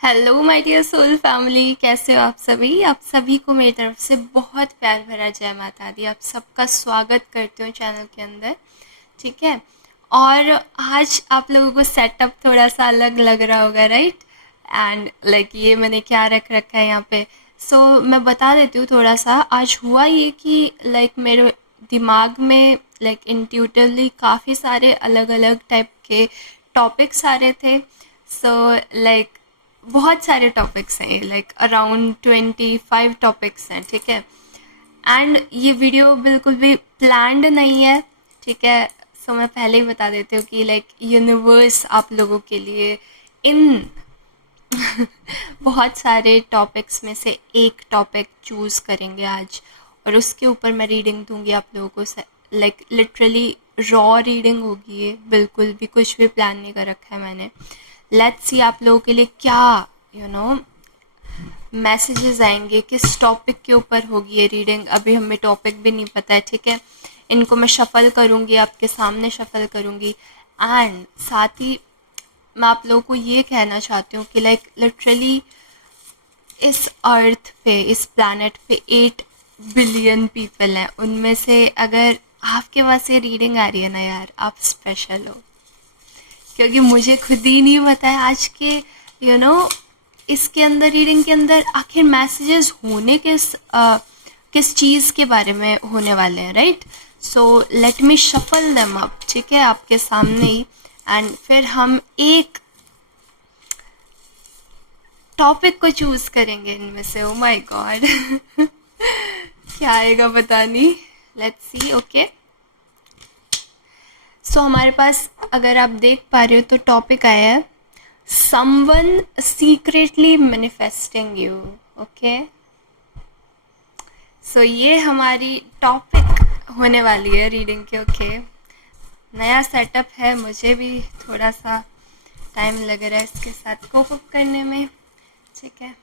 Hello my dear soul family, कैसे हो आप सभी को मेरी तरफ से बहुत प्यार भरा जय माता दी। आप सबका स्वागत करती हूँ चैनल के अंदर। ठीक है। और आज आप लोगों को सेटअप थोड़ा सा अलग लग रहा होगा, राइट? एंड लाइक ये मैंने क्या रख रखा है यहाँ पे। मैं बता देती हूँ थोड़ा सा। आज हुआ ये कि लाइक मेरे दिमाग में लाइक इंट्यूटिवली काफ़ी सारे अलग अलग टाइप के टॉपिक्स आ रहे थे। लाइक बहुत सारे टॉपिक्स हैं, लाइक अराउंड 25 टॉपिक्स हैं। ठीक है। एंड ये वीडियो बिल्कुल भी प्लान्ड नहीं है। ठीक है। मैं पहले ही बता देती हूँ कि लाइक यूनिवर्स आप लोगों के लिए इन बहुत सारे टॉपिक्स में से एक टॉपिक चूज़ करेंगे आज, और उसके ऊपर मैं रीडिंग दूंगी आप लोगों को। लाइक लिटरली रॉ रीडिंग होगी ये, बिल्कुल भी कुछ भी प्लान नहीं कर रखा है मैंने। लेट्स सी आप लोगों के लिए क्या मैसेजेस आएंगे, किस टॉपिक के ऊपर होगी ये रीडिंग। अभी हमें टॉपिक भी नहीं पता है। ठीक है। इनको मैं शफल करूँगी, आपके सामने शफल करूँगी। एंड साथ ही मैं आप लोगों को ये कहना चाहती हूँ कि लाइक लिटरली इस अर्थ पे, इस प्लैनेट पे 8 बिलियन पीपल हैं। उनमें से अगर आपके पास ये रीडिंग आ रही है ना यार, आप स्पेशल हो। क्योंकि मुझे खुद ही नहीं पता है आज के इसके अंदर, रीडिंग के अंदर आखिर मैसेजेस होने किस चीज़ के बारे में होने वाले हैं, right? So let me shuffle them up. ठीक है, आपके सामने ही। एंड फिर हम एक टॉपिक को चूज करेंगे इनमें से। ओ माय गॉड क्या आएगा पता नहीं। Let's see. ओके। हमारे पास, अगर आप देख पा रहे हो, तो टॉपिक आया है someone secretly manifesting you. Okay. ये हमारी टॉपिक होने वाली है रीडिंग के। ओके। नया सेटअप है, मुझे भी थोड़ा सा टाइम लग रहा है इसके साथ कोप अप करने में। ठीक है।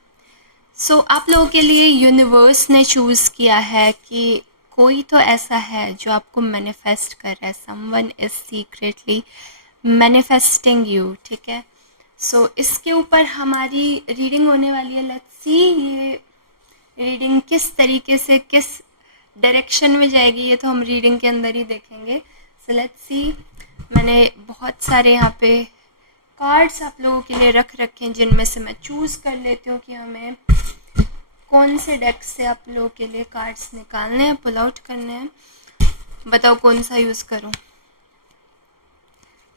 आप लोगों के लिए यूनिवर्स ने चूज़ किया है कि कोई तो ऐसा है जो आपको मैनिफेस्ट कर रहा है। Someone is secretly manifesting you. ठीक है। इसके ऊपर हमारी रीडिंग होने वाली है। लेट्स सी ये रीडिंग किस तरीके से, किस डायरेक्शन में जाएगी, ये तो हम रीडिंग के अंदर ही देखेंगे। Let's see. मैंने बहुत सारे यहाँ पे कार्ड्स आप लोगों के लिए रख रखे हैं, जिनमें से मैं चूज़ कर लेती हूँ कि हमें कौन से डेक से आप लोगों के लिए कार्ड्स निकालने हैं, पुल आउट करने हैं। बताओ कौन सा यूज़ करूँ,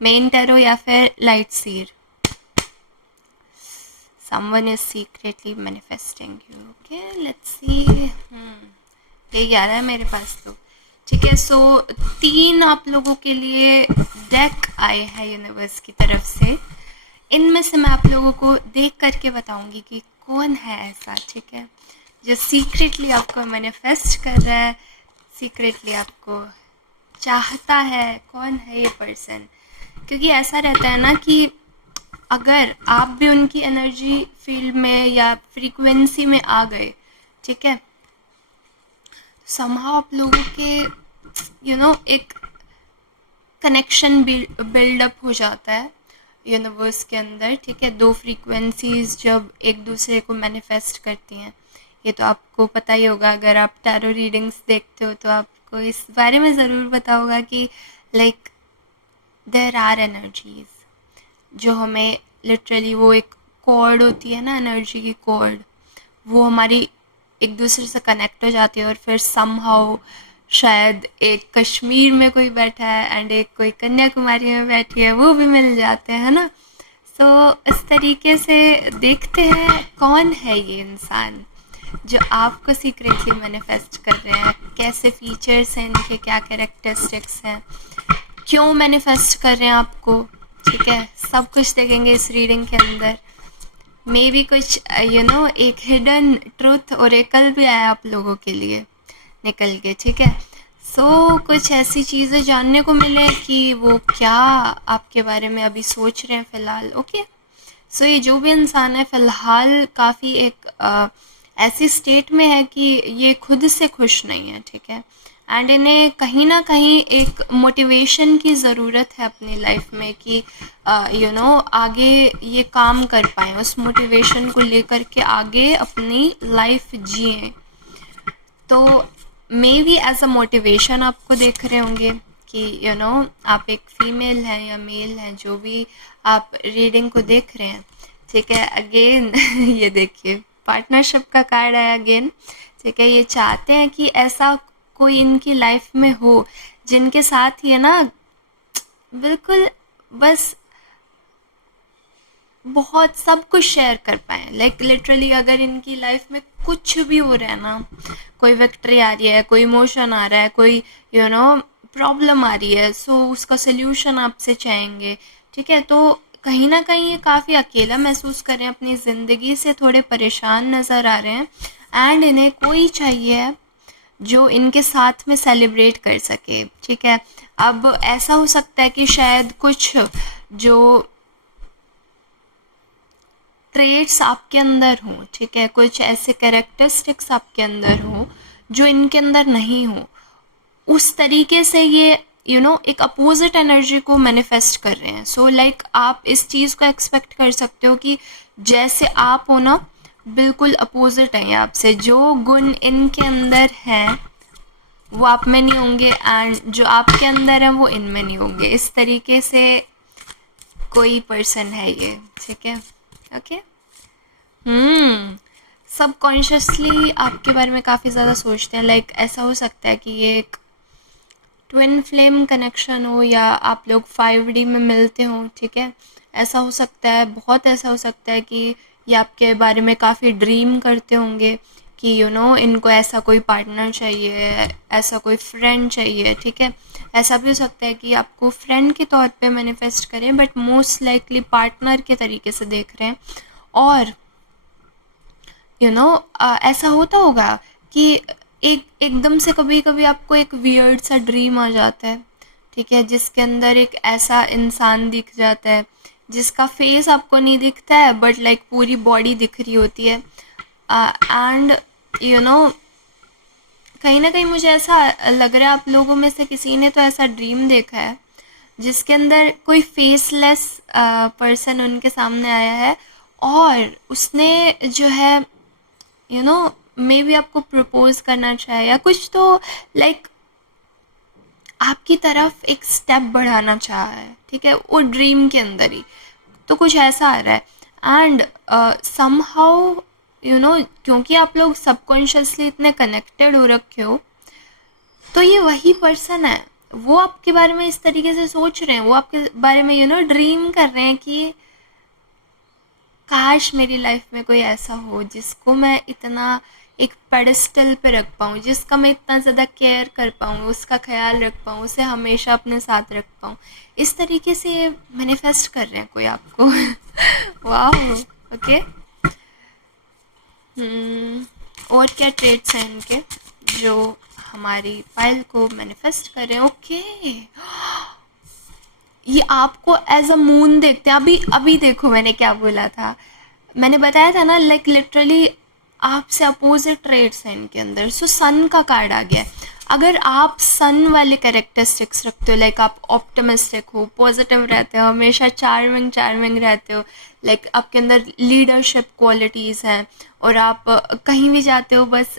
मेन टैरो या फिर light Seer? Someone is secretly manifesting you. Okay, let's see. यही आ रहा है मेरे पास तो। ठीक है। 3 आप लोगों के लिए डेक आए हैं यूनिवर्स की तरफ से। इनमें से मैं आप लोगों को देख करके बताऊंगी कि कौन है ऐसा, ठीक है, जो सीक्रेटली आपको मैनिफेस्ट कर रहा है, सीक्रेटली आपको चाहता है। कौन है ये पर्सन? क्योंकि ऐसा रहता है ना कि अगर आप भी उनकी एनर्जी फील्ड में या फ्रीक्वेंसी में आ गए, ठीक है, समहाउ आप लोगों के एक कनेक्शन बिल्डअप हो जाता है यूनिवर्स के अंदर। ठीक है। 2 फ्रीक्वेंसीज जब एक दूसरे को मैनिफेस्ट करती हैं, ये तो आपको पता ही होगा। अगर आप टैरो रीडिंग्स देखते हो तो आपको इस बारे में ज़रूर पता होगा कि लाइक देयर आर एनर्जीज जो हमें लिटरली, वो एक कॉर्ड होती है ना, एनर्जी की कॉर्ड, वो हमारी एक दूसरे से कनेक्ट हो जाती है। और फिर समहाउ शायद एक कश्मीर में कोई बैठा है एंड एक कोई कन्याकुमारी में बैठी है, वो भी मिल जाते हैं ना। इस तरीके से देखते हैं कौन है ये इंसान जो आपको सीक्रेटली मैनिफेस्ट कर रहे हैं, कैसे फीचर्स हैं इनके, क्या कैरेक्टरिस्टिक्स हैं, क्यों मैनिफेस्ट कर रहे हैं आपको। ठीक है। सब कुछ देखेंगे इस रीडिंग के अंदर। मे बी कुछ एक हिडन ट्रूथ ओरेकल भी आया आप लोगों के लिए निकल के। ठीक है। कुछ ऐसी चीज़ें जानने को मिले कि वो क्या आपके बारे में अभी सोच रहे हैं फ़िलहाल। ओके। ये जो भी इंसान है फ़िलहाल काफ़ी एक ऐसी स्टेट में है कि ये खुद से खुश नहीं है। ठीक है। एंड इन्हें कहीं ना कहीं एक मोटिवेशन की ज़रूरत है अपनी लाइफ में कि आगे ये काम कर पाएँ, उस मोटिवेशन को लेकर के आगे अपनी लाइफ जिएं। तो maybe as a motivation आपको देख रहे होंगे कि आप एक फीमेल हैं या मेल हैं, जो भी आप रीडिंग को देख रहे हैं, ठीक है। अगेन ये देखिए पार्टनरशिप का कार्ड है अगेन, ठीक है। ये चाहते हैं कि ऐसा कोई इनकी लाइफ में हो जिनके साथ ये ना बिल्कुल बस बहुत सब कुछ शेयर कर पाएँ। लाइक लिटरली अगर इनकी लाइफ में कुछ भी हो रहा है ना, कोई विक्ट्री आ रही है, कोई इमोशन आ रहा है, कोई प्रॉब्लम आ रही है, सो उसका सोल्यूशन आपसे चाहेंगे, ठीक है। तो कहीं ना कहीं ये काफ़ी अकेला महसूस कर रहे हैं, अपनी ज़िंदगी से थोड़े परेशान नज़र आ रहे हैं एंड इन्हें कोई चाहिए जो इनके साथ में सेलिब्रेट कर सके, ठीक है। अब ऐसा हो सकता है कि शायद कुछ जो ट्रेट्स आपके अंदर हो, ठीक है, कुछ ऐसे कैरेक्टरिस्टिक्स आपके अंदर हो जो इनके अंदर नहीं हो, उस तरीके से ये एक अपोजिट एनर्जी को मैनिफेस्ट कर रहे हैं। सो लाइक आप इस चीज़ को एक्सपेक्ट कर सकते हो कि जैसे आप हो ना, बिल्कुल अपोजिट है आपसे। जो गुण इनके अंदर हैं वो आप में नहीं होंगे एंड जो आपके अंदर है वो इनमें नहीं होंगे। इस तरीके से कोई पर्सन है ये, ठीक है। ओके। सबकॉन्शियसली आपके बारे में काफ़ी ज़्यादा सोचते हैं। लाइक ऐसा हो सकता है कि ये एक ट्विन फ्लेम कनेक्शन हो या आप लोग 5D में मिलते हो, ठीक है। ऐसा हो सकता है, बहुत ऐसा हो सकता है कि ये आपके बारे में काफ़ी ड्रीम करते होंगे कि इनको ऐसा कोई पार्टनर चाहिए, ऐसा कोई फ्रेंड चाहिए, ठीक है। ऐसा भी हो सकता है कि आपको फ्रेंड के तौर पे मैनिफेस्ट करें, बट मोस्ट लाइकली पार्टनर के तरीके से देख रहे हैं। और ऐसा होता होगा कि एकदम से कभी कभी आपको एक वियर्ड सा ड्रीम आ जाता है, ठीक है, जिसके अंदर एक ऐसा इंसान दिख जाता है जिसका फेस आपको नहीं दिखता है बट लाइक पूरी बॉडी दिख रही होती है। एंड कहीं ना कहीं मुझे ऐसा लग रहा है आप लोगों में से किसी ने तो ऐसा ड्रीम देखा है जिसके अंदर कोई फेसलेस पर्सन उनके सामने आया है और उसने जो है मे बी आपको प्रपोज करना चाहे या कुछ, तो लाइक आपकी तरफ एक स्टेप बढ़ाना चाहा है, ठीक है, वो ड्रीम के अंदर ही। तो कुछ ऐसा आ रहा है एंड समहाउ क्योंकि आप लोग सबकॉन्शियसली इतने कनेक्टेड हो रखे हो, तो ये वही पर्सन है, वो आपके बारे में इस तरीके से सोच रहे हैं, वो आपके बारे में ड्रीम कर रहे हैं कि काश मेरी लाइफ में कोई ऐसा हो जिसको मैं इतना एक पेडिस्टल पे रख पाऊँ, जिसका मैं इतना ज़्यादा केयर कर पाऊँ, उसका ख्याल रख पाऊँ, उसे हमेशा अपने साथ रख पाऊँ। इस तरीके से मैनिफेस्ट कर रहे हैं कोई आपको। वाह। ओके। और क्या ट्रेट्स हैं इनके जो हमारी फाइल को मैनिफेस्ट कर रहे हैं? ओके, ये आपको एज अ मून देखते हैं। अभी देखो मैंने क्या बोला था, मैंने बताया था ना लाइक लिटरली आपसे अपोजिट ट्रेड्स हैं इनके अंदर। सो सन का कार्ड आ गया है। अगर आप सन वाले कैरेक्टरिस्टिक्स रखते हो, लाइक आप ऑप्टिमिस्टिक हो, पॉजिटिव रहते हो, हमेशा चार्मिंग रहते हो, लाइक आपके अंदर लीडरशिप क्वालिटीज़ हैं और आप कहीं भी जाते हो बस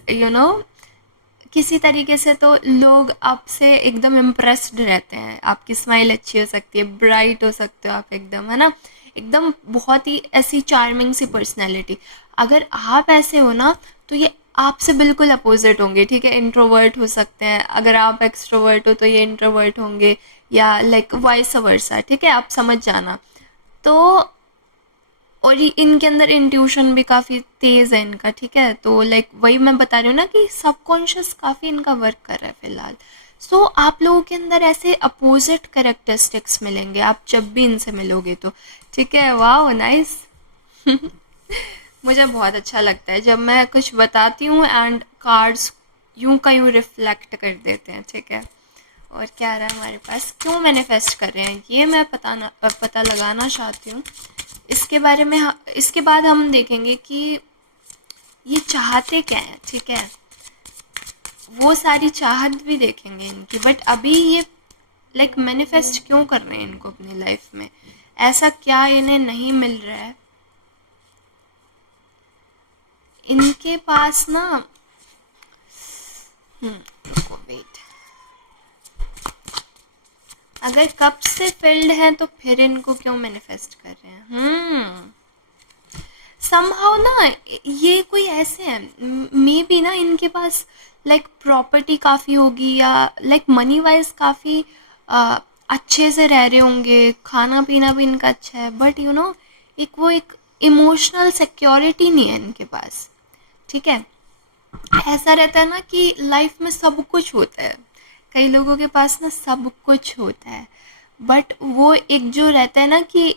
किसी तरीके से तो लोग आपसे एकदम इम्प्रेस्ड रहते हैं। आपकी स्माइल अच्छी हो सकती है, ब्राइट हो सकते हो आप एकदम, है ना, एकदम बहुत ही ऐसी चार्मिंग सी पर्सनैलिटी। अगर आप ऐसे हो ना तो ये आपसे बिल्कुल अपोजिट होंगे, ठीक है। इंट्रोवर्ट हो सकते हैं, अगर आप एक्सट्रोवर्ट हो तो ये इंट्रोवर्ट होंगे या लाइक वाइस वर्सा, ठीक है, आप समझ जाना। तो और इनके अंदर इंट्यूशन भी काफ़ी तेज़ है इनका, ठीक है। तो लाइक वही मैं बता रही हूँ ना कि सबकॉन्शियस काफ़ी इनका वर्क कर रहा है फिलहाल। सो आप लोगों के अंदर ऐसे अपोजिट कैरेक्टरिस्टिक्स मिलेंगे आप जब भी इनसे मिलोगे तो, ठीक है। वाह नाइस। मुझे बहुत अच्छा लगता है जब मैं कुछ बताती हूँ एंड कार्ड्स यूं का यूं रिफ्लेक्ट कर देते हैं, ठीक है। और क्या आ रहा है हमारे पास, क्यों मैनिफेस्ट कर रहे हैं ये मैं पता लगाना चाहती हूँ। इसके बारे में इसके बाद हम देखेंगे कि ये चाहते क्या हैं, ठीक है। वो सारी चाहत भी देखेंगे इनकी, बट अभी ये लाइक मैनिफेस्ट क्यों कर रहे हैं इनको अपनी लाइफ में, ऐसा क्या इन्हें नहीं मिल रहा है इनके पास ना। रुको वेट, अगर कप से फिल्ड है तो फिर इनको क्यों मैनिफेस्ट कर रहे हैं। समहाउ ना ये कोई ऐसे हैं, मे बी ना इनके पास लाइक प्रॉपर्टी काफ़ी होगी, या लाइक मनी वाइज काफ़ी अच्छे से रह रहे होंगे, खाना पीना भी इनका अच्छा है, बट यू नो एक इमोशनल सिक्योरिटी नहीं है इनके पास। ठीक है, ऐसा रहता है ना कि लाइफ में सब कुछ होता है, कई लोगों के पास ना सब कुछ होता है, बट वो एक जो रहता है ना कि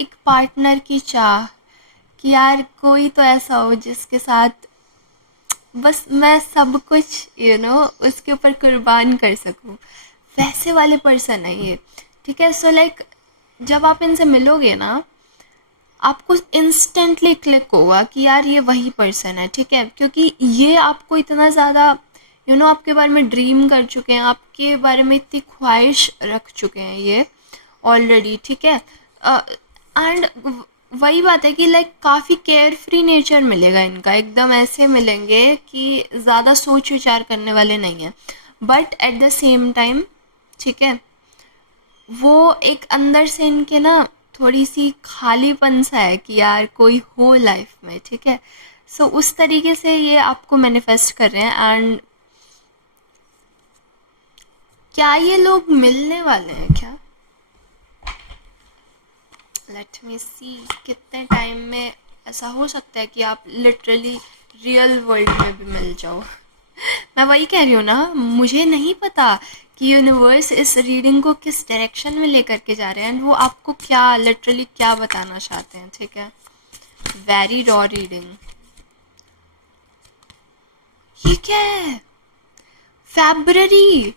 एक पार्टनर की चाह कि यार कोई तो ऐसा हो जिसके साथ बस मैं सब कुछ उसके ऊपर कुर्बान कर सकूं, वैसे वाले पर्सन है ये। ठीक है, सो लाइक जब आप इनसे मिलोगे ना आपको इंस्टेंटली क्लिक होगा कि यार ये वही पर्सन है। ठीक है, क्योंकि ये आपको इतना ज़्यादा आपके बारे में ड्रीम कर चुके हैं, आपके बारे में इतनी ख्वाहिश रख चुके हैं ये ऑलरेडी। ठीक है, एंड वही बात है कि लाइक काफ़ी केयर फ्री नेचर मिलेगा इनका, एकदम ऐसे मिलेंगे कि ज़्यादा सोच विचार करने वाले नहीं हैं, but at the same time ठीक है वो एक अंदर से इनके ना थोड़ी सी खालीपन सा है कि यार कोई हो लाइफ में। ठीक है, सो उस तरीके से ये आपको मैनिफेस्ट कर रहे हैं। एंड क्या ये लोग मिलने वाले हैं क्या, लेट मी सी कितने टाइम में ऐसा हो सकता है कि आप लिटरली रियल वर्ल्ड में भी मिल जाओ। मैं वही कह रही हूँ ना, मुझे नहीं पता कि यूनिवर्स इस रीडिंग को किस डायरेक्शन में लेकर के जा रहे हैं, एंड वो आपको क्या लिटरली क्या बताना चाहते हैं। ठीक है, वेरी रॉ रीडिंग। ये क्या है, फेब्रवरी।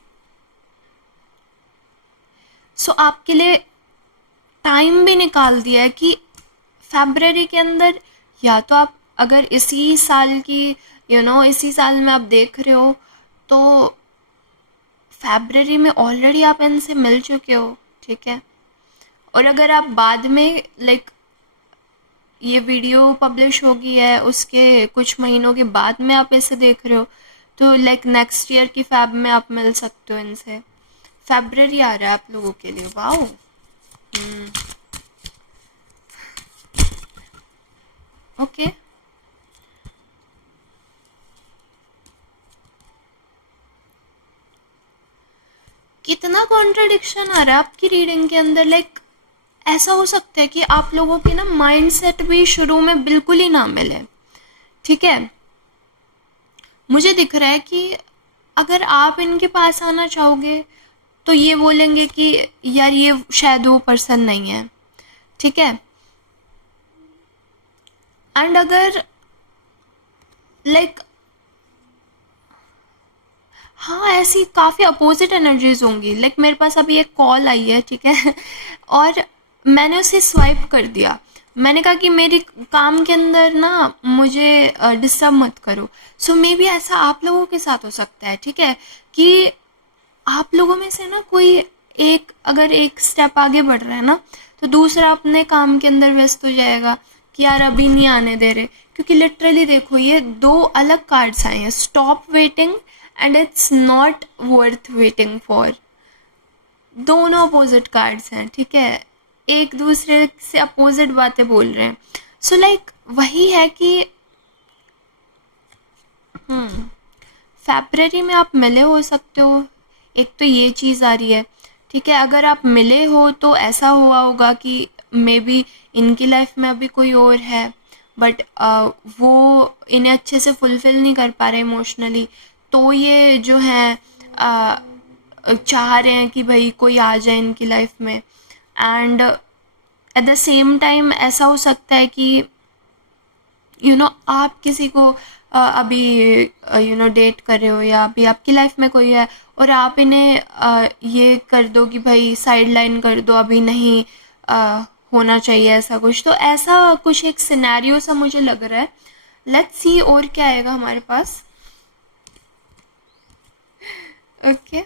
सो आपके लिए टाइम भी निकाल दिया है कि फेब्रवरी के अंदर, या तो आप अगर इसी साल की इसी साल में आप देख रहे हो तो फेब्रवरी में ऑलरेडी आप इनसे मिल चुके हो। ठीक है, और अगर आप बाद में लाइक ये वीडियो पब्लिश होगी है उसके कुछ महीनों के बाद में आप इसे देख रहे हो तो लाइक नेक्स्ट ईयर की फेब में आप मिल सकते हो इनसे। फेब्रवरी आ रहा है आप लोगों के लिए, वाओ। ओके, कितना कॉन्ट्रडिक्शन आ रहा है आपकी रीडिंग के अंदर। लाइक ऐसा हो सकता है कि आप लोगों के ना माइंड सेट भी शुरू में बिल्कुल ही ना मिले। ठीक है, मुझे दिख रहा है कि अगर आप इनके पास आना चाहोगे तो ये बोलेंगे कि यार ये शायद वो पर्सन नहीं है। ठीक है, एंड अगर लाइक हाँ ऐसी काफ़ी अपोजिट एनर्जीज होंगी। लाइक मेरे पास अभी एक कॉल आई है, ठीक है और मैंने उसे स्वाइप कर दिया। मैंने कहा कि मेरे काम के अंदर ना मुझे डिस्टर्ब मत करो। सो मे बी ऐसा आप लोगों के साथ हो सकता है। ठीक है, कि आप लोगों में से ना कोई एक अगर एक स्टेप आगे बढ़ रहा है ना तो दूसरा अपने काम के अंदर व्यस्त हो जाएगा कि यार अभी नहीं आने दे रहे। क्योंकि लिटरली देखो ये दो अलग कार्ड्स आए हैं, stop waiting and it's not worth waiting for. दोनों अपोजिट कार्ड्स हैं। ठीक है, एक दूसरे से अपोजिट बातें बोल रहे हैं। सो लाइक वही है कि फेब्रवरी में आप मिले हो सकते हो, एक तो ये चीज़ आ रही है। ठीक है, अगर आप मिले हो तो ऐसा हुआ होगा कि मे बी इनकी लाइफ में अभी कोई और है बट वो इन्हें अच्छे से फुलफ़िल नहीं कर पा रहे इमोशनली, तो ये जो है चाह रहे हैं कि भाई कोई आ जाए इनकी लाइफ में। And at the same time ऐसा हो सकता है कि आप किसी को अभी डेट कर रहे हो या अभी आपकी लाइफ में कोई है और आप इन्हें ये कर दो कि भाई साइड लाइन कर दो, अभी नहीं होना चाहिए ऐसा कुछ। तो ऐसा कुछ एक सिनेरियो सा मुझे लग रहा है। लेट्स सी और क्या आएगा हमारे पास। ओके,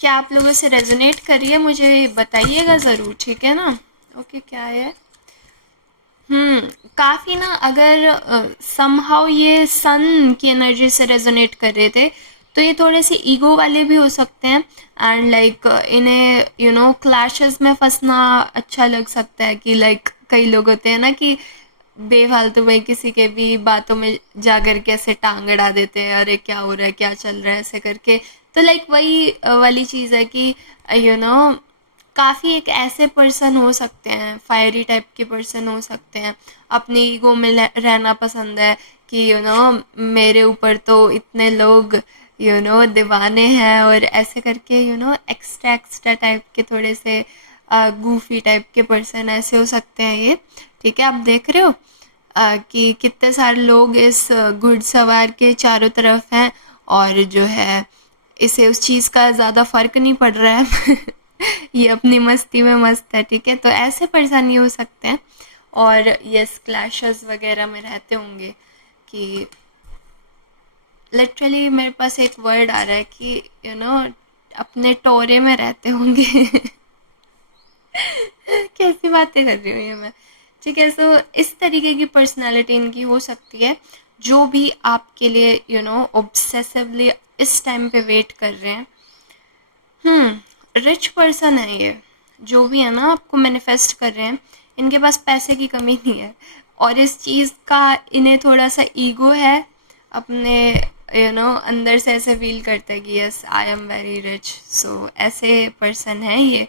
क्या आप लोगों से रेजोनेट कर रही है मुझे बताइएगा ज़रूर, ठीक है ना। ओके, क्या है। काफ़ी ना, अगर समहाउ ये सन की एनर्जी से रेजोनेट कर रहे थे तो ये थोड़े से ईगो वाले भी हो सकते हैं। एंड लाइक इन्हें क्लैशेस में फंसना अच्छा लग सकता है कि लाइक कई लोग होते हैं ना कि बेफालतू में किसी के भी बातों में जा करके ऐसे टांग अड़ा देते हैं, अरे क्या हो रहा है, क्या चल रहा है, ऐसे करके। तो लाइक वही वाली चीज़ है कि यू नो काफ़ी एक ऐसे पर्सन हो सकते हैं, फायरी टाइप के पर्सन हो सकते हैं, अपनी ईगो में रहना पसंद है कि मेरे ऊपर तो इतने लोग दीवाने हैं, और ऐसे करके एक्स्ट्रा एक्स्ट्रा टाइप के थोड़े से गूफी टाइप के पर्सन ऐसे हो सकते हैं ये। ठीक है, आप देख रहे हो कि कितने सारे लोग इस घुड़सवार के चारों तरफ हैं, और जो है इसे उस चीज़ का ज़्यादा फर्क नहीं पड़ रहा है। ये अपनी मस्ती में मस्त है, ठीक है। तो ऐसे पर्सन ये हो सकते हैं, और यस क्लैशेस वगैरह में रहते होंगे कि लिटरली मेरे पास एक वर्ड आ रहा है कि अपने टोरे में रहते होंगे। कैसी बातें कर रही हूँ ये मैं, ठीक है। सो इस तरीके की पर्सनालिटी इनकी हो सकती है, जो भी आपके लिए ऑब्सेसिवली इस टाइम पे वेट कर रहे हैं। रिच पर्सन है ये, जो भी है ना आपको मैनिफेस्ट कर रहे हैं, इनके पास पैसे की कमी नहीं है, और इस चीज़ का इन्हें थोड़ा सा ईगो है अपने अंदर से, ऐसे फील करता है कि yes I am very rich. So ऐसे पर्सन है ये।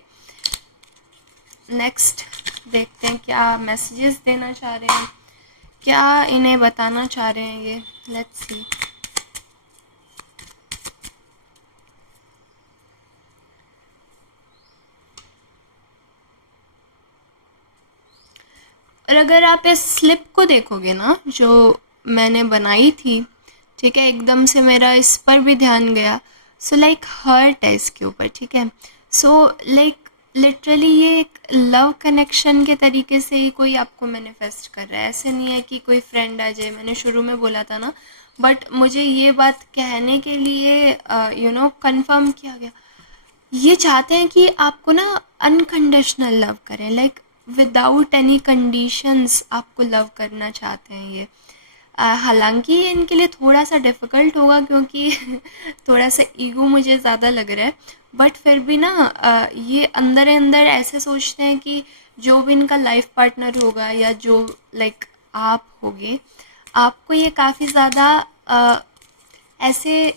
नेक्स्ट देखते हैं क्या मैसेजेस देना चाह रहे हैं, क्या इन्हें बताना चाह रहे हैं ये। Let's see. और अगर आप इस स्लिप को देखोगे ना जो मैंने बनाई थी, ठीक है, एकदम से मेरा इस पर भी ध्यान गया। सो लाइक हर्ट है इसके ऊपर, ठीक है। सो लाइक लिटरली ये एक लव कनेक्शन के तरीके से ही कोई आपको मैनिफेस्ट कर रहा है, ऐसे नहीं है कि कोई फ्रेंड आ जाए, मैंने शुरू में बोला था ना। बट मुझे ये बात कहने के लिए कंफर्म किया गया, ये चाहते हैं कि आपको ना अनकंडीशनल लव करें, लाइक विदाउट एनी कंडीशंस आपको लव करना चाहते हैं ये। हालांकि ये इनके लिए थोड़ा सा डिफ़िकल्ट होगा, क्योंकि थोड़ा सा ईगो मुझे ज़्यादा लग रहा है। बट फिर भी ना ये अंदर अंदर ऐसे सोचते हैं कि जो भी इनका लाइफ पार्टनर होगा, या जो लाइक आप होगे, आपको ये काफ़ी ज़्यादा ऐसे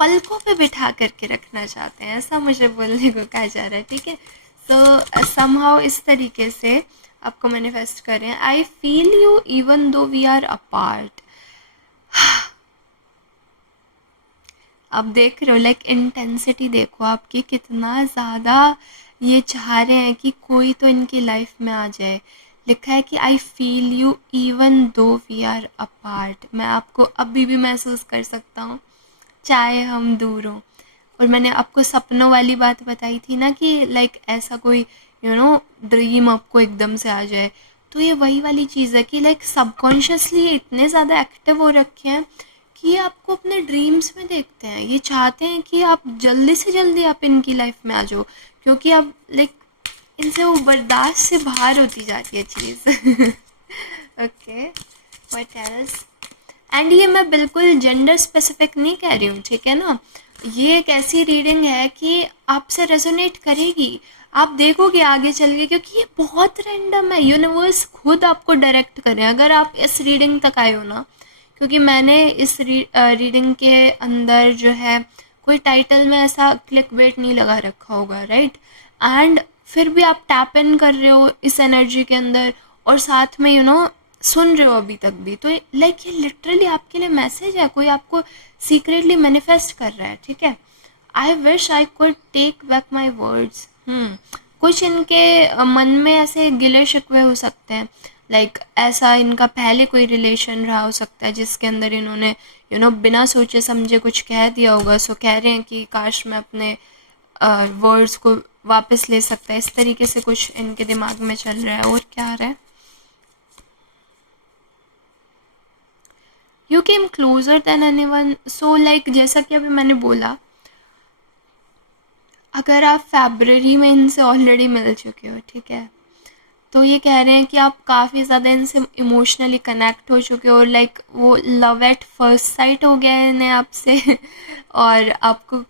पलकों पे बिठा करके रखना चाहते हैं, ऐसा मुझे बोलने को कहा जा रहा है, ठीक है। सो समहाउ इस तरीके से आपको मैनिफेस्ट करें, I feel you even though we are apart. अब देख रहे हो लाइक इंटेंसिटी देखो आपकी, कितना ज़्यादा ये चाह रहे हैं कि कोई तो इनकी लाइफ में आ जाए। लिखा है कि I feel you even though we are apart. मैं आपको अभी भी महसूस कर सकता हूँ, चाहे हम दूर हों। और मैंने आपको सपनों वाली बात बताई थी ना कि लाइक ऐसा कोई ड्रीम आपको एकदम से आ जाए, तो ये वही वाली चीज़ है कि लाइक सबकॉन्शियसली ये इतने ज़्यादा एक्टिव हो रखे हैं कि ये आपको अपने ड्रीम्स में देखते हैं। ये चाहते हैं कि आप जल्दी से जल्दी आप इनकी लाइफ में आ जाओ, क्योंकि अब लाइक इनसे वो बर्दाश्त से बाहर होती जाती है चीज़। Okay, what else. एंड ये मैं बिल्कुल जेंडर स्पेसिफिक नहीं कह रही हूँ, ठीक है ना। ये एक ऐसी रीडिंग है कि आपसे रेजोनेट करेगी, आप देखोगे आगे चल के, क्योंकि ये बहुत रैंडम है। यूनिवर्स खुद आपको डायरेक्ट करें अगर आप इस रीडिंग तक आए हो ना, क्योंकि मैंने इस रीडिंग के अंदर जो है कोई टाइटल में ऐसा क्लिक बेट नहीं लगा रखा होगा, राइट। एंड फिर भी आप टैप इन कर रहे हो इस एनर्जी के अंदर, और साथ में सुन रहे हो अभी तक भी, तो लाइक ये लिटरली आपके लिए मैसेज है, कोई आपको सीक्रेटली मैनिफेस्ट कर रहा है, ठीक है। I wish I could take back my words. कुछ इनके मन में ऐसे गिले शिकवे हो सकते हैं, लाइक ऐसा इनका पहले कोई रिलेशन रहा हो सकता है जिसके अंदर इन्होंने बिना सोचे समझे कुछ कह दिया होगा। सो कह रहे हैं कि काश मैं अपने वर्ड्स को वापस ले सकता है, इस तरीके से कुछ इनके दिमाग में चल रहा है। और क्या आ रहा है, you came closure than anyone. So like जैसा कि अभी मैंने बोला, अगर आप फेब्रवरी में इनसे ऑलरेडी मिल चुके हो, ठीक है, तो ये कह रहे हैं कि आप काफ़ी ज़्यादा इनसे इमोशनली कनेक्ट हो चुके हो, लाइक वो लव एट फर्स्ट साइट हो गया है इन्हें आपसे और आपको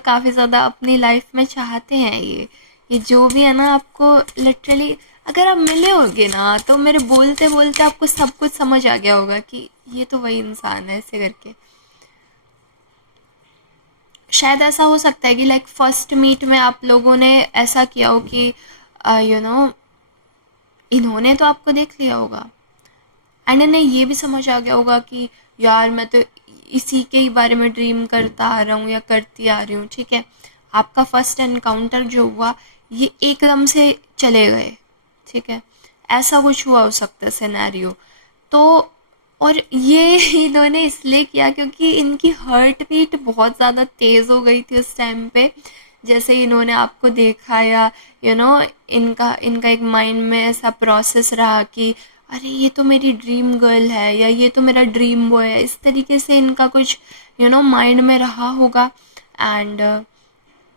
काफ़ी ज़्यादा अपनी लाइफ में चाहते हैं ये जो भी है ना, आपको लिटरली अगर आप मिले होगे ना तो मेरे बोलते बोलते आपको सब कुछ समझ आ गया होगा कि ये तो वही इंसान है, ऐसे करके। शायद ऐसा हो सकता है कि लाइक फर्स्ट मीट में आप लोगों ने ऐसा किया हो कि यू नो इन्होंने तो आपको देख लिया होगा एंड इन्हें ये भी समझ आ गया होगा कि यार मैं तो इसी के ही बारे में ड्रीम करता आ रहा हूँ या करती आ रही हूँ, ठीक है। आपका फर्स्ट एनकाउंटर जो हुआ ये एकदम से चले गए, ठीक है, ऐसा कुछ हुआ हो सकता है सिनेरियो। तो और ये इन्होंने इसलिए किया क्योंकि इनकी हार्ट बीट बहुत ज़्यादा तेज़ हो गई थी उस टाइम पे, जैसे इन्होंने आपको देखा या यू नो इनका इनका एक माइंड में ऐसा प्रोसेस रहा कि अरे ये तो मेरी ड्रीम गर्ल है या ये तो मेरा ड्रीम बॉय है, इस तरीके से इनका कुछ माइंड में रहा होगा। एंड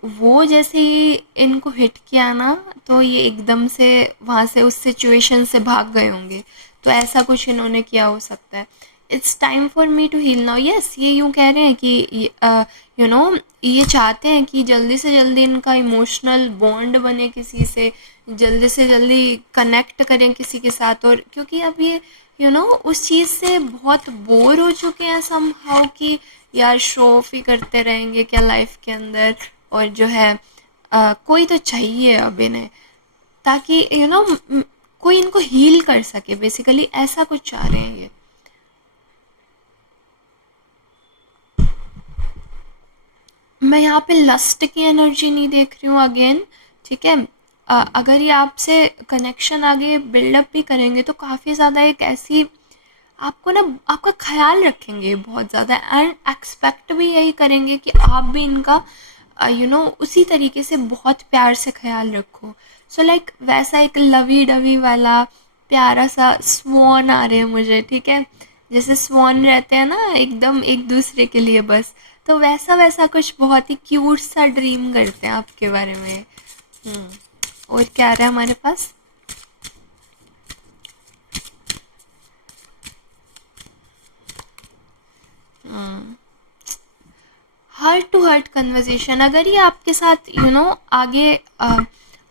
वो जैसे ही इनको हिट किया ना तो ये एकदम से वहाँ से उस सिचुएशन से भाग गए होंगे, तो ऐसा कुछ इन्होंने किया हो सकता है। It's time for me to heal now. Yes, ये यूँ कह रहे हैं कि ये चाहते हैं कि जल्दी से जल्दी इनका इमोशनल बॉन्ड बने किसी से जल्दी कनेक्ट करें किसी के साथ। और क्योंकि अब ये उस चीज़ से बहुत बोर हो चुके हैं समहाउ कि यार शो ऑफ ही करते रहेंगे क्या लाइफ के अंदर, और जो है कोई तो चाहिए अब इन्हें ताकि कोई इनको हील कर सके, बेसिकली ऐसा कुछ चाह रहे हैं ये। मैं यहाँ पे लस्ट की एनर्जी नहीं देख रही हूँ अगेन, ठीक है। अगर ये आपसे कनेक्शन आगे बिल्डअप भी करेंगे तो काफ़ी ज़्यादा एक ऐसी आपको ना आपका ख्याल रखेंगे बहुत ज़्यादा एंड एक्सपेक्ट भी यही करेंगे कि आप भी इनका उसी तरीके से बहुत प्यार से ख्याल रखो। सो लाइक वैसा एक लवी डवी वाला प्यारा सा स्वॉन आ रहे हैं मुझे, ठीक है, जैसे स्वॉन रहते हैं ना एकदम एक दूसरे के लिए बस, तो वैसा वैसा कुछ बहुत ही क्यूट सा ड्रीम करते हैं आपके बारे में। और क्या आ रहा है हमारे पास? हार्ट टू हार्ट कन्वर्सेशन, अगर ये आपके साथ आगे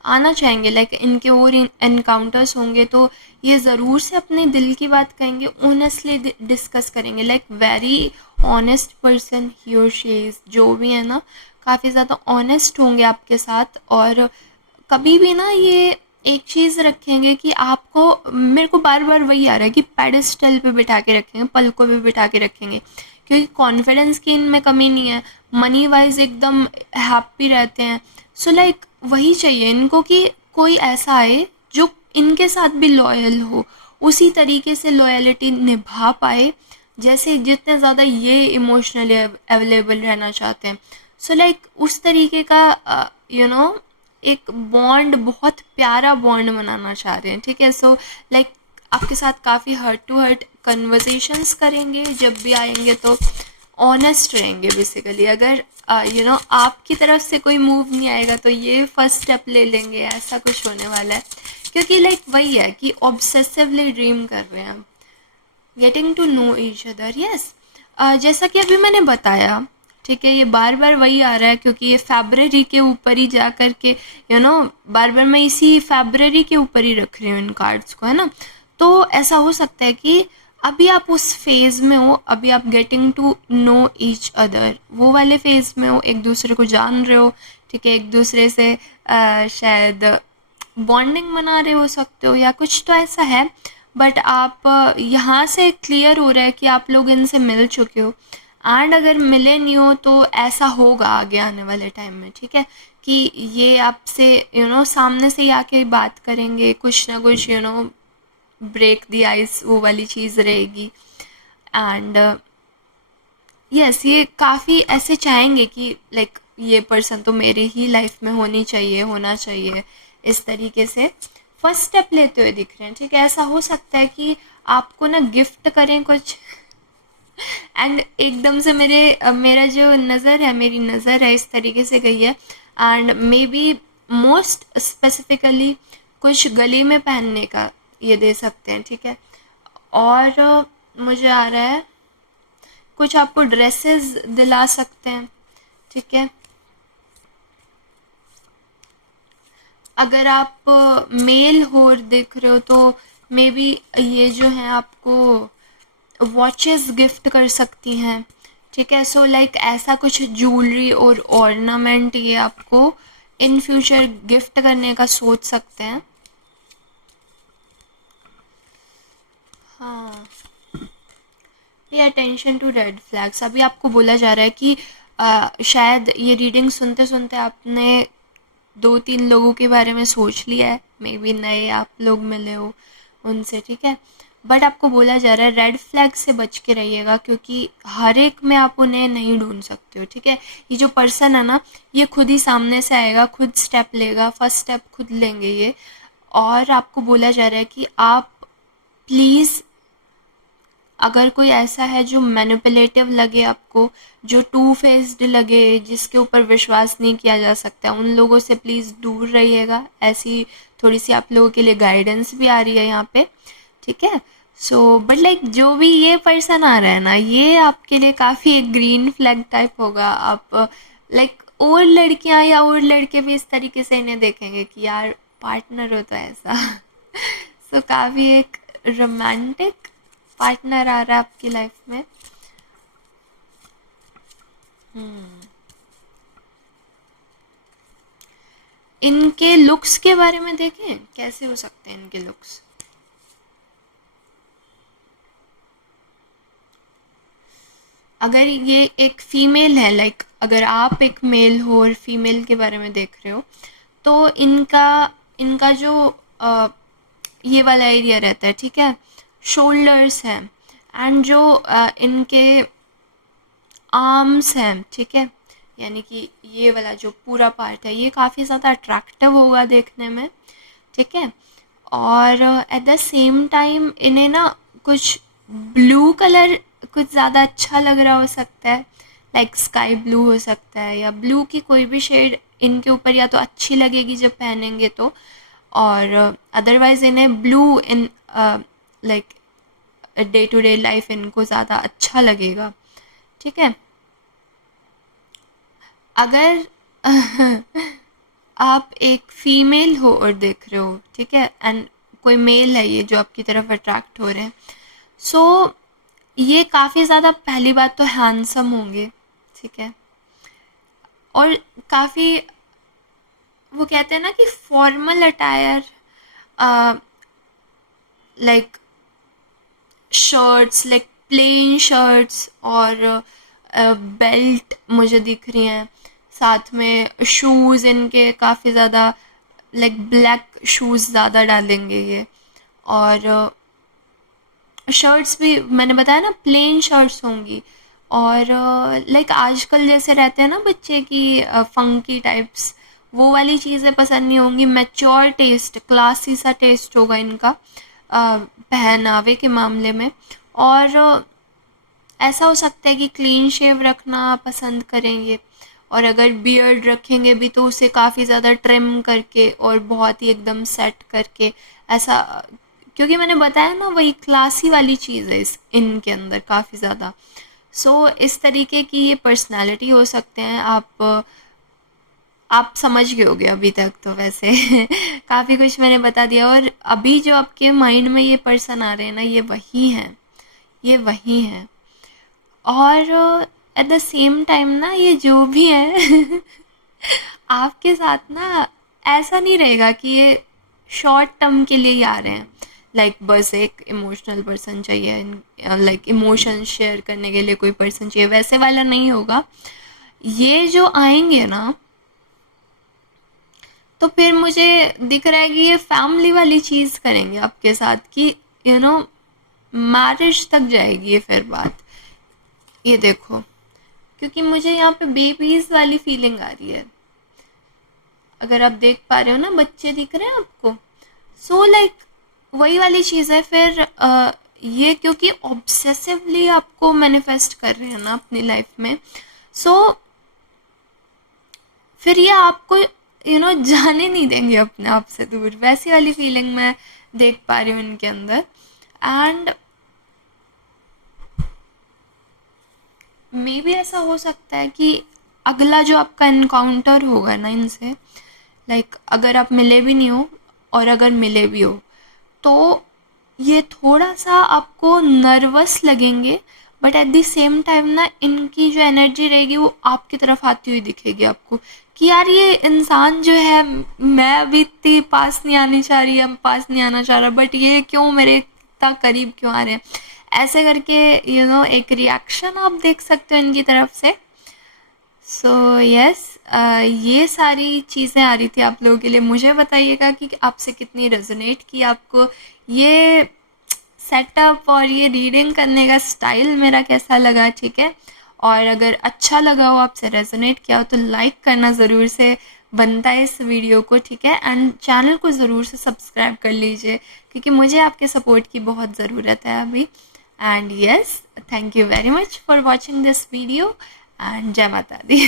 आना चाहेंगे, लाइक इनके और एनकाउंटर्स होंगे तो ये ज़रूर से अपने दिल की बात कहेंगे, ऑनेस्टली डिस्कस करेंगे, लाइक वेरी ऑनेस्ट पर्सन ही और शी इज़, जो भी है ना काफ़ी ज़्यादा ऑनेस्ट होंगे आपके साथ। और कभी भी ना ये एक चीज़ रखेंगे कि आपको, मेरे को बार बार वही आ रहा है कि पेडेस्टल पे बिठा के रखेंगे, पलकों पे बिठा के रखेंगे, क्योंकि कॉन्फिडेंस की इनमें कमी नहीं है, मनी वाइज एकदम हैप्पी रहते हैं। सो लाइक वही चाहिए इनको कि कोई ऐसा आए जो इनके साथ भी लॉयल हो, उसी तरीके से लॉयलिटी निभा पाए जैसे जितने ज़्यादा ये इमोशनली अवेलेबल रहना चाहते हैं। सो लाइक उस तरीके का एक बॉन्ड, बहुत प्यारा बॉन्ड बनाना चाह रहे हैं, ठीक है। सो लाइक आपके साथ काफ़ी हर्ट टू हर्ट कन्वर्सेशंस करेंगे, जब भी आएंगे तो ऑनेस्ट रहेंगे बेसिकली। अगर आपकी तरफ से कोई मूव नहीं आएगा तो ये फर्स्ट स्टेप ले लेंगे, ऐसा कुछ होने वाला है। क्योंकि लाइक वही है कि ऑब्सेसिवली ड्रीम कर रहे हैं, getting to know each other. Yes, जैसा कि अभी मैंने बताया, ठीक है, ये बार बार वही आ रहा है क्योंकि ये फेब्रवरी के ऊपर ही जा कर के बार बार मैं इसी फेब्रवरी के ऊपर ही रख रही हूँ इन कार्ड्स को, है ना। तो ऐसा हो सकता है कि अभी आप उस फेज़ में हो, अभी आप getting to know each other वो वाले फेज़ में हो, एक दूसरे को जान रहे हो, ठीक है, एक दूसरे से शायद बॉन्डिंग बना रहे हो सकते हो या कुछ तो ऐसा है। बट आप यहाँ से क्लियर हो रहा है कि आप लोग इनसे मिल चुके हो, एंड अगर मिले नहीं हो तो ऐसा होगा आगे आने वाले टाइम में, ठीक है, कि ये आपसे सामने से ही आके बात करेंगे, कुछ ना कुछ ब्रेक दी आइस वो वाली चीज़ रहेगी। एंड यस, ये काफ़ी ऐसे चाहेंगे कि लाइक ये पर्सन तो मेरी ही लाइफ में होना चाहिए, इस तरीके से फर्स्ट स्टेप लेते हुए दिख रहे हैं, ठीक है। ऐसा हो सकता है कि आपको ना गिफ्ट करें कुछ एंड एकदम से मेरा जो नज़र है, मेरी नज़र है इस तरीके से गई है। And may be most specifically कुछ गले में पहनने का ये दे सकते हैं, ठीक है। और मुझे आ रहा है कुछ आपको ड्रेसेस दिला सकते हैं, ठीक है। अगर आप मेल हो देख रहे हो तो मे बी ये जो है आपको वॉचेस गिफ्ट कर सकती हैं, ठीक है। सो लाइक ऐसा कुछ ज्वेलरी और ऑर्नामेंट ये आपको इन फ्यूचर गिफ्ट करने का सोच सकते हैं। हाँ, pay attention to red flags. अभी आपको बोला जा रहा है कि शायद ये रीडिंग सुनते सुनते आपने 2-3 लोगों के बारे में सोच लिया है, मे बी नए आप लोग मिले हो उनसे, ठीक है। बट आपको बोला जा रहा है रेड फ्लैग से बच के रहिएगा, क्योंकि हर एक में आप उन्हें नहीं ढूंढ सकते हो, ठीक है। ये जो पर्सन है ना, ये खुद ही सामने से आएगा, खुद स्टेप लेगा, फर्स्ट स्टेप खुद लेंगे ये। और आपको बोला जा रहा है कि आप प्लीज़, अगर कोई ऐसा है जो मैनिपुलेटिव लगे आपको, जो टू फेस्ड लगे, जिसके ऊपर विश्वास नहीं किया जा सकता, उन लोगों से प्लीज़ दूर रहिएगा। ऐसी थोड़ी सी आप लोगों के लिए गाइडेंस भी आ रही है यहाँ पे, ठीक है। सो बट लाइक जो भी ये पर्सन आ रहा है ना, ये आपके लिए काफ़ी एक ग्रीन फ्लैग टाइप होगा। आप लाइक और लड़कियां या और लड़के भी इस तरीके से इन्हें देखेंगे कि यार पार्टनर हो तो ऐसा। सो काफ़ी एक रोमांटिक पार्टनर आ रहा है आपकी लाइफ में। इनके लुक्स के बारे में देखें, कैसे हो सकते हैं इनके लुक्स। अगर ये एक फीमेल है, लाइक अगर आप एक मेल हो और फीमेल के बारे में देख रहे हो, तो इनका इनका जो ये वाला एरिया रहता है, ठीक है, शोल्डर्स हैं, एंड जो इनके आर्म्स हैं, ठीक है, यानी कि ये वाला जो पूरा पार्ट है, ये काफ़ी ज़्यादा अट्रैक्टिव होगा देखने में, ठीक है। और एट द सेम टाइम इन्हें ना कुछ ब्लू कलर कुछ ज़्यादा अच्छा लग रहा हो सकता है, लाइक स्काई ब्लू हो सकता है, या ब्लू की कोई भी शेड इनके ऊपर या तो अच्छी लगेगी जब पहनेंगे तो, और अदरवाइज इन्हें blue in like day to day life इनको ज़्यादा अच्छा लगेगा, ठीक है। अगर आप एक फीमेल हो और देख रहे हो, ठीक है, एंड कोई मेल है ये जो आपकी तरफ अट्रैक्ट हो रहे हैं, सो ये काफ़ी ज़्यादा, पहली बात तो हैंडसम होंगे, ठीक है, और काफ़ी, वो कहते हैं ना कि formal attire, like shirts, like plain shirts, और बेल्ट मुझे दिख रही हैं, साथ में शूज़ इनके काफ़ी ज़्यादा, लाइक ब्लैक शूज़ ज़्यादा डालेंगे ये, और शर्ट्स भी मैंने बताया ना प्लेन शर्ट्स होंगी, और लाइक आजकल जैसे रहते हैं ना बच्चे की फंकी टाइप्स, वो वाली चीज़ें पसंद नहीं होंगी। मैच्योर टेस्ट, क्लासी सा टेस्ट होगा इनका पहनावे के मामले में। और ऐसा हो सकता है कि क्लीन शेव रखना पसंद करेंगे, और अगर बियर्ड रखेंगे भी तो उसे काफ़ी ज़्यादा ट्रिम करके और बहुत ही एकदम सेट करके, ऐसा, क्योंकि मैंने बताया ना वही क्लासी वाली चीज़ है इस इनके अंदर काफ़ी ज़्यादा। सो इस तरीके की ये पर्सनालिटी हो सकते हैं। आप समझ गए होगे अभी तक तो वैसे। काफ़ी कुछ मैंने बता दिया, और अभी जो आपके माइंड में ये पर्सन आ रहे हैं ना, ये वही हैं, ये वही हैं। और एट द सेम टाइम ना ये जो भी है आपके साथ ना ऐसा नहीं रहेगा कि ये शॉर्ट टर्म के लिए ही आ रहे हैं, लाइक बस एक इमोशनल पर्सन चाहिए, लाइक इमोशन शेयर करने के लिए कोई पर्सन चाहिए, वैसे वाला नहीं होगा। ये जो आएंगे ना, तो फिर मुझे दिख रहा है कि ये फैमिली वाली चीज़ करेंगे आपके साथ, कि यू नो मैरिज तक जाएगी ये फिर बात। ये देखो, क्योंकि मुझे यहाँ पे बेबीज वाली फीलिंग आ रही है, अगर आप देख पा रहे हो ना, बच्चे दिख रहे हैं आपको। सो लाइक वही वाली चीज़ है फिर। ये क्योंकि ऑब्सेसिवली आपको मैनिफेस्ट कर रहे हैं ना अपनी लाइफ में, सो फिर ये आपको जाने नहीं देंगे अपने आप से दूर। वैसी वाली फीलिंग मैं देख पा रही हूँ इनके अंदर। एंड मे भी ऐसा हो सकता है कि अगला जो आपका इनकाउंटर होगा ना इनसे, लाइक अगर आप मिले भी नहीं हो और अगर मिले भी हो तो ये थोड़ा सा आपको नर्वस लगेंगे, but at the same time ना इनकी जो एनर्जी रहेगी वो आपकी तरफ आती हुई दिखेगी आपको कि यार ये इंसान जो है, मैं अभी इतनी पास नहीं आनी चाह रही, हम पास नहीं आना चाह रहा, बट ये क्यों मेरे इतना करीब क्यों आ रहे हैं, ऐसे करके एक रिएक्शन आप देख सकते हो इनकी तरफ से। सो यस, ये सारी चीज़ें आ रही थी आप लोगों के लिए। मुझे बताइएगा कि आपसे कितनी रेजोनेट की, आपको ये सेटअप और ये रीडिंग करने का स्टाइल मेरा कैसा लगा, ठीक है। और अगर अच्छा लगा हो, आपसे रेजोनेट किया हो, तो लाइक करना ज़रूर से बनता है इस वीडियो को, ठीक है। एंड चैनल को ज़रूर से सब्सक्राइब कर लीजिए क्योंकि मुझे आपके सपोर्ट की बहुत ज़रूरत है अभी। And yes, thank you very much for watching this video and जय माता दी।